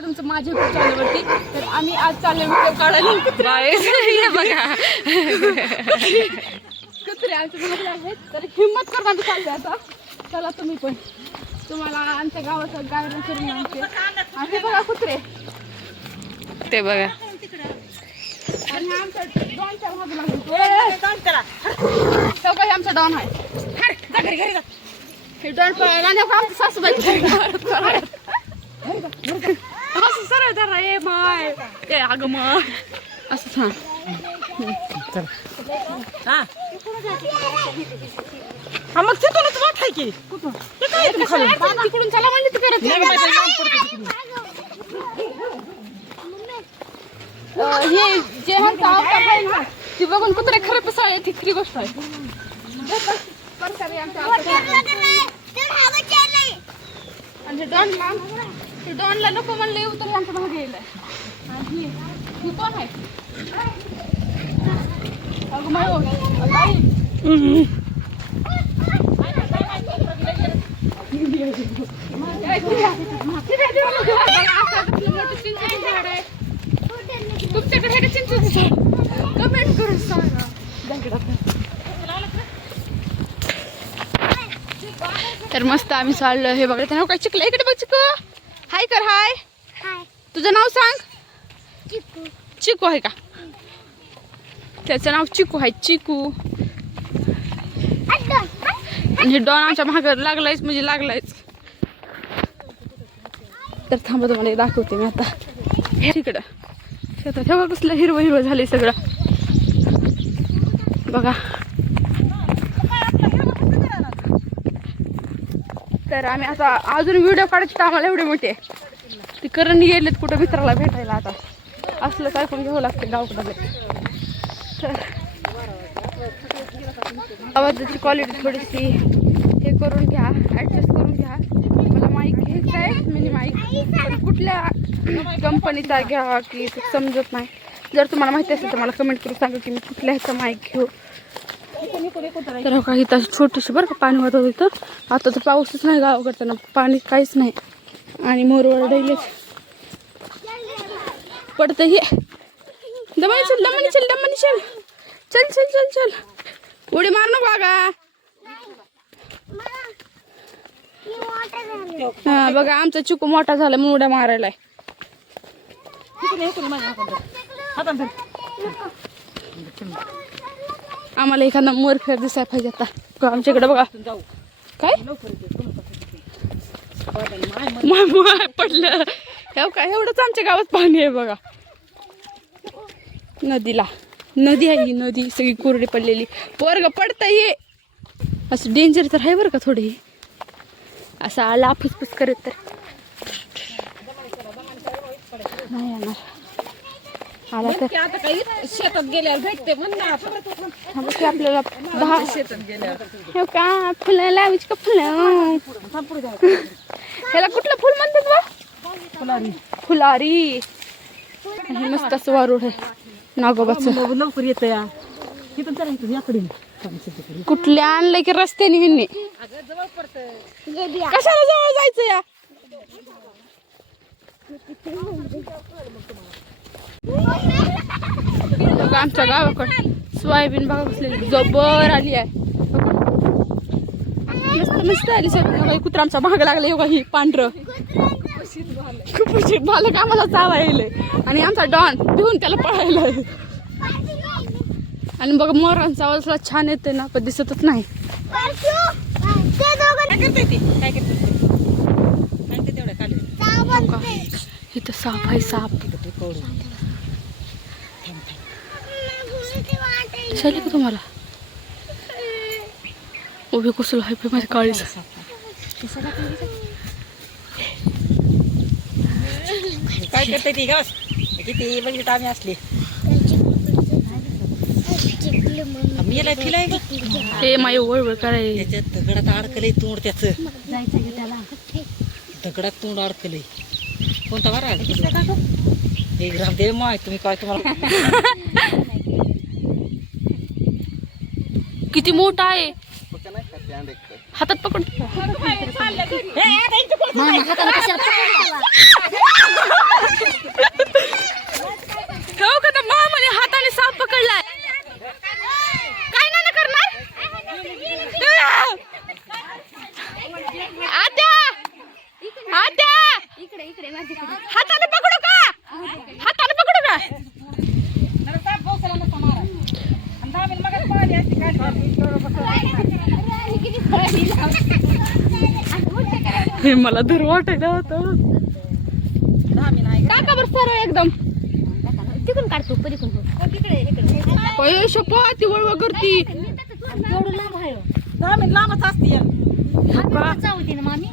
तुमचं माझ्या युट्यूब चॅनलवरती. तर आम्ही आज चालले व्हिडिओ काढायला बघा कुत्रे आमच्या घरी आहेत. तर हिंमत करून आम्ही चालले आता. चला तुम्ही पण, तुम्हाला आमच्या गावाचं गायडन करून आमचे आणि बघा कुत्रे ते बघा. आणि आमच्या डॉनच्या बाजूला काही आमचा डॉन आहे. हे डॉन पळायला आमच्या सासूबाई असं सरळ धरा ये माय ते अगं माय असं सांग. मग तिथूनच वाट आहे की तिकडून चला म्हणजे ते करत हे जे ह्यांचा अवतार आहे ना ती बघून कुत्रे खरे पिसाळे ती खरी गोष्ट आहे. आणि डॉनला नको म्हणले उतर ह्यांच्या मागे गेलाय. आणि ही कोण आहे अगं माय तुमच्याकडे चिंचेचं झाड कमेंट करून सांगा. तर मस्त आम्ही चाललो. हे बघा त्यानं काय चिकलं इकडे बघ. चिकू हाय कर. हाय तुझं नाव सांग. चिकू आहे का? त्याचं नाव चिकू आहे. चिकू. आणि डॉन आमच्या महाग लागलायच म्हणजे लागलायच. तर थांबा तुम्हाला दाखवते मी आता. तिकडं शेतात तेव्हा कसलं हिरवं हिरवं झालंय सगळं बघा. तर आम्ही आता अजून व्हिडिओ काढायचे आम्हाला एवढे मोठे. ते करण गेलेत कुठं मित्राला भेटायला. आता असलं काय पण घ्यावं लागतं गावकडे. तर आवाजाची क्वालिटी थोडीशी हे करून घ्या, ॲडजस्ट करून घ्या. मला माईक घ्यायचा आहे मिनी माईक. पण कुठल्या कंपनीचा घ्या की समजत नाही. जर तुम्हाला माहिती असेल तर मला कमेंट करून सांगा की मी कुठल्या ह्याचा माईक घेऊ. तर काही तास छोटीशी बरं का पाणी होतं तिथं. आता तर पाऊसच नाही गावाकडताना पाणी काहीच नाही. आणि मोरवर डैलेच पडतं हे. दमानी चल दमानी चल दमानी चल चल चल चल चल. उडी मार नको बघा. हा बघा आमचा चिकू मोठा झाला म्हणून उड्या मारायलाय. आम्हाला एखादा मोर फेर दिसायला पाहिजे आता आमच्याकडे. बघा काय पडलं काय एवढंच आमच्या गावात पाणी आहे बघा. नदीला नदी आहे ही नदी सगळी कोरडी पडलेली. पोरग पडतं हे असं डेंजर तर आहे बरं का. थोडी असं आला फुसफुस करत तर नाही येणार. आला तर आता काही शेतात गेल्यावर भेटते म्हणणार आपल्याला 10 शेतात गेल्यावर हो का फुलं लावायची का फुलं. ह्याला कुठलं फुल म्हणतात बा? फुलारी. फुलारी. हे मस्त असं वारूड आहे नागोबाचं. लवकर येतं या इथून चला इथून याकडे. कुठल्या आणलंय की रस्त्याने ह्यांनी. कशाला जवळ जायचं या. आमच्या गावाकडे सोयाबीन बघा बसलेली जबर आली आहे. मस्त मस्त आली सोयाबीन. कुत्रा आमचा महाग लागला योगा ही पांढरं कुपोषित झालं का आम्हाला चावा येईल. आणि आमचा डॉन भिवून त्याला पळायला. आणि बघा मोरांचा आवाज छान येते ना पण दिसतच नाही. इथं साप आहे साप. दिसायला का तुम्हाला उभी कुसलं आहे माझ्या काळीच. काय करते ती गास किती बघितलं आम्ही असली हे माय वळवळ करायला. त्याच्यात दगडात अडकलंय तोंड. त्याचं दगडात तोंड अडकलंय. कोणता बरा एक रामदेव माय तुम्ही काय तुम्हाला किती मोठा आहे. हातात पकड. हे मला धर वाटायला होतं. आम्ही नाही टाका बरं सरळ एकदम. तिकडून काढतो पलीकडून अय शपथ ती वळवळ करती. एवढं लांब आहे 10 मिनिट लांबच असते चावती ना मामी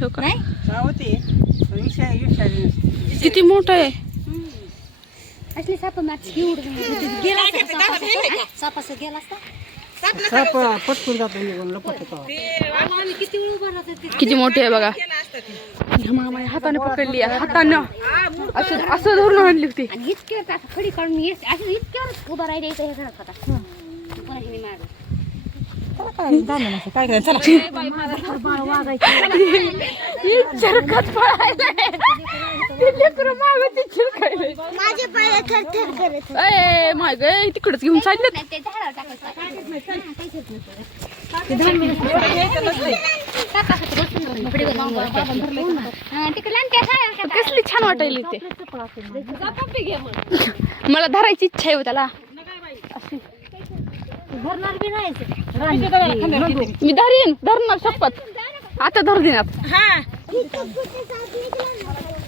हो का? नाही होती किती मोठं आहे. असली साप मॅच गेला सापास गेला असता पटकून जातो लपटतो. किती वेळ उभा राहतात किती मोठी आहे बघा. मामाने हाताने पकडली हाताने असं धरून आणली होती. आणि इतके खडी काढून मी असं इतक्यावर उभा राहिले इथे हे घरात होता कोणाने मारलं काय करायचं चरखत पळायला माझे पाय थरथर करत अय माय ग तिकडच घेऊन चालले. ते झाडावर टाकायचं कसली छान वाटायली ते. मला धरायची इच्छा आहे हो त्याला. भरणार बी नाही मी धरणार शपथ. आता धर देणार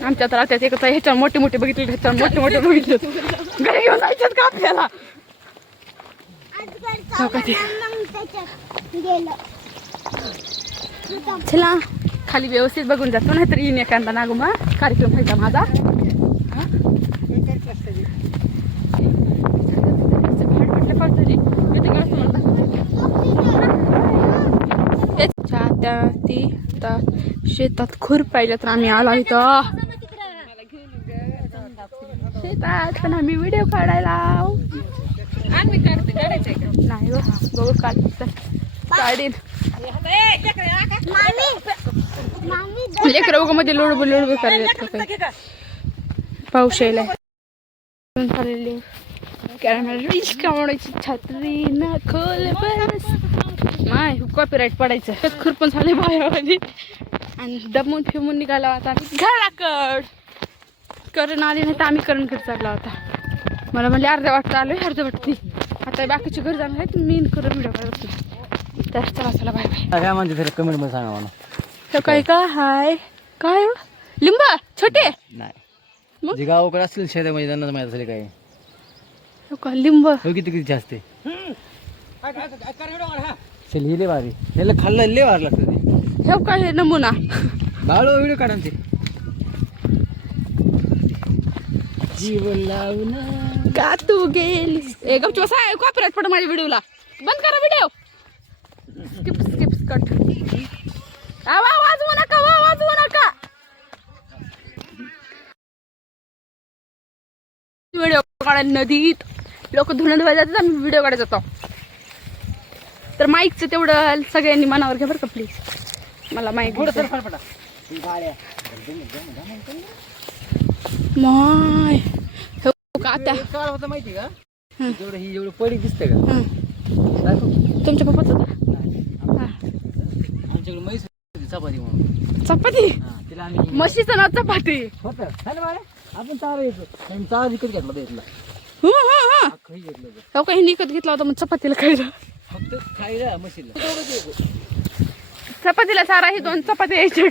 आमच्या तर आता एकच ह्याच्या मोठे मोठे बघितले ह्याच्या मोठे मोठे बघितले घरी घेऊन जायच्यात का आपल्याला. चला खाली व्यवस्थित बघून जातो नाहीतर येईन एखादा नागोमा कार्यक्रम व्हायचा माझा. शेतात खुरपायला तर आम्ही आला इथं शेतात पण आम्ही व्हिडिओ काढायला नाही हो बघू काढ काढीन लेकरं मध्ये लोडबो लोडबो करायला पाऊस यायला चाललेली कॅमेरा रील्स काढायची छत्री ना खोल बस माय कॉपीराईट पडायचं खुरपण झाले बाहेर आणि दमून फिमून निघाला होता आणि घराकड करण आली नाही तर आम्ही करणकडे चालला होता. मला म्हणले अर्ध्या वाटतं आलोय अर्ध्या वाटती आता बाकीचे घर जाणार आहेत मी करून व्हिडिओ करत असतो. तर चला चला बाय बाय. काय म्हणते तरी कमेंट मध्ये सांगा मला. काय का हाय काय लिंबा छोटे नाही जे गावाकडे असतील शेतामध्ये त्यांना माहित असेल काय लिंब किती किती जास्त चल हिले भारी ह्याला खाल्लं लय भारी लागतं ते. हे काय नमुना बाळू व्हिडिओ काढा ते जीवन लावून का तू गेलीस ए गपची बसा कॉपीराईट पड माझ्या व्हिडिओला बंद करा व्हिडिओ स्किप कट वाजवू नका वाजवू नका व्हिडिओ काढायला नदीत लोक धुणं धुवायला जातात आम्ही व्हिडिओ काढायला जातो. तर माईकचं तेवढं सगळ्यांनी मनावर घ्या बरं का प्लीज. मला माईक माय का आता काय होतं माहिती का जेवढं ही जेवढं पडी दिसते का तुमच्या पप्पाच आमच्याकडे म्हैस होती चपाती म्हणून चपाती तिला आम्ही म्हशीचं ना चपाती होतं आपण चारा येतो चारा विकत घेतला इथला काही घेतलं हो काही निकत घेतला होता मग चपातीला खायला फक्त खायला म्हशीला चपातीला सारा ही 2 चपाती यायच्या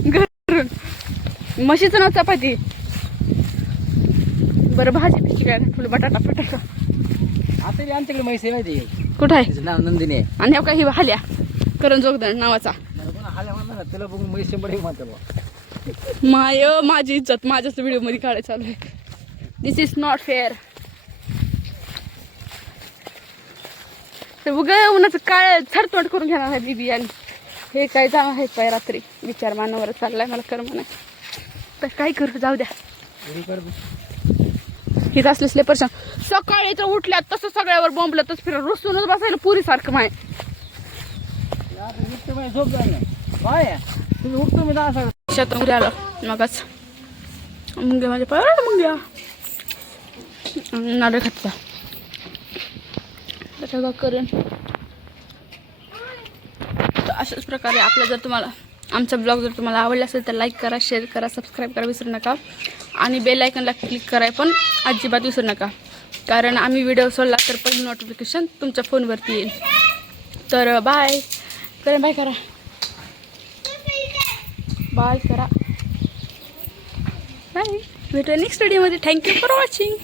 घरून म्हशीचं ना चपाती. बरं भाजी पिची काय फुल बटाटा फटाटा आता आमच्याकडे म्हैस आहे माहिती आहे कुठं आहे तिचं नाव नंदिनी आहे. आणि हो काही हाल्या करण जोगदण नावाचा मला कोणा हाल्या म्हणलं ना तुला बघून म्हैस 100 म्हणतात माय माझी इज्जत माझ्याच व्हिडिओ मध्ये काढायला चालू आहे. दिस इज नॉट फेअर. उगा उन्हाचं काळ थरतोड करून घेणार आहे दीदी आणि हे काय जाणार आहे काय रात्री विचार मानावर चाललाय मला कर म्हणा तर काय करू जाऊ द्या. हेच असले स्ले पर्सन सकाळी तर उठल्यात तसं सगळ्यावर बोंबलतच फिर रुसूनच बसायला पुरी सारखं माय झोप झालं तुम्ही उठतो मी 10 शेतात उद्या आलं मगच मुंग्या माझ्या पायाला मुंग्या नारळ खातचा सगळं करेन. तर अशाच प्रकारे आपला जर तुम्हाला आमचा ब्लॉग जर तुम्हाला आवडला असेल तर लाईक करा शेअर करा सबस्क्राईब करा विसरू नका आणि बेल आयकनला क्लिक कराय पण अजिबात विसरू नका कारण आम्ही व्हिडिओ सोडला तर पहिली नोटिफिकेशन तुमच्या फोनवरती येईल. तर बाय करा बाय करा. बाय करा. बाय. भेटूया नेक्स्ट व्हिडिओमध्ये. Thank you for watching.